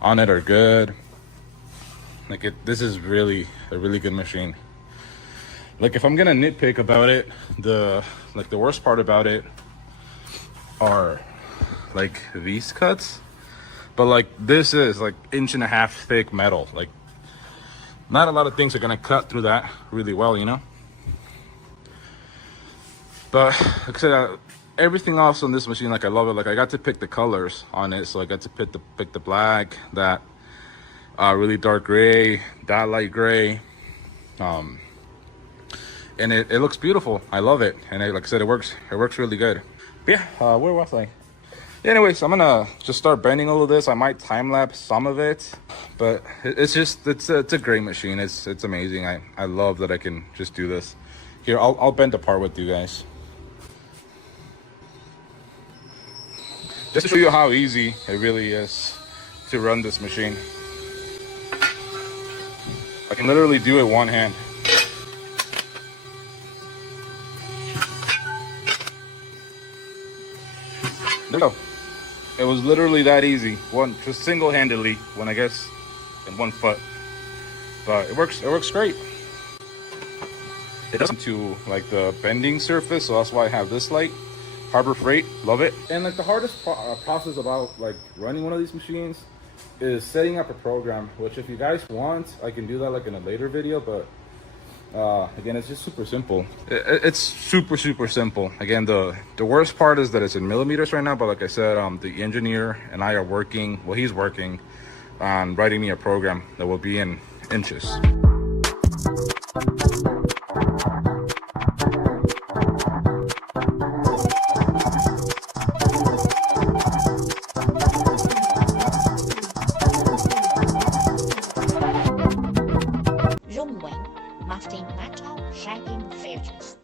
on it are good. Like this is really a really good machine. Like if I'm gonna nitpick about it, the worst part about it are like these cuts. But like this is like 1.5 inch thick metal. Like not a lot of things are gonna cut through that really well, you know. But like I said, everything else on this machine, like I love it. Like I got to pick the colors on it, so I got to pick the black, that really dark gray, that light gray, and it looks beautiful. I love it, and like I said, it works really good. But yeah, where was I? Anyways, I'm gonna just start bending all of this. I might time lapse some of it, but it's a great machine. It's amazing. I love that I can just do this. Here, I'll bend apart with you guys, just to show you how easy it really is to run this machine. I can literally do it one hand. There we go. It was literally that easy. Just single-handedly, I guess in one foot. But it works great. It doesn't to like the bending surface, so that's why I have this light. Harbor Freight, love it. And like the hardest process about like running one of these machines is setting up a program, which if you guys want, I can do that like in a later video, but again, it's just super simple. It's super simple. Again, the worst part is that it's in millimeters right now, but like I said, the engineer and I are working, well, he's working on writing me a program that will be in inches. RONGWIN, mastering metal shaping features.